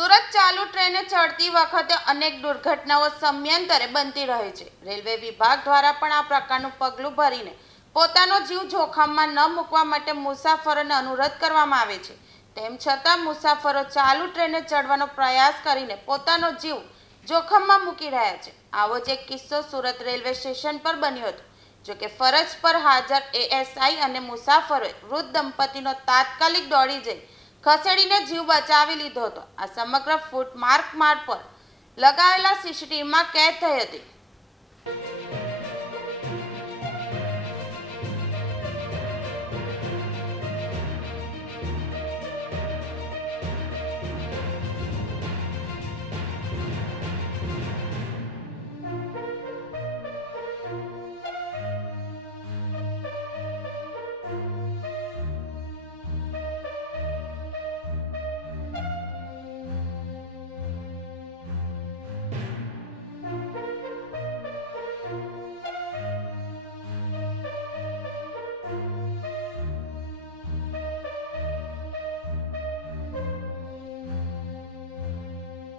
સુરત ચાલુ ટ્રેને ચડતી વખતે અનેક દુર્ઘટનાઓ સમયાંતરે બનતી રહે છે। રેલવે વિભાગ દ્વારા પણ આ પ્રકારનું પગલું ભરીને પોતાનો જીવ જોખમમાં ન મૂકવા માટે મુસાફરોને અનુરોધ કરવામાં આવે છે। તેમ છતાં મુસાફરો ચાલુ ટ્રેને ચડવાનો પ્રયાસ કરીને પોતાનો જીવ જોખમમાં મૂકી રહ્યા છે। આવો જ એક કિસ્સો સુરત રેલવે સ્ટેશન પર બન્યો હતો। જોકે ફરજ પર હાજર એએસઆઈ અને મુસાફરોએ વૃદ્ધ દંપતીનો તાત્કાલિક દોડી જઈ ખસેડીને જીવ બચાવી લીધો હતો। આ સમગ્ર ફૂટ માર્ક પર લગાવેલા સીસીટીવીમાં કેદ થઈ હતી।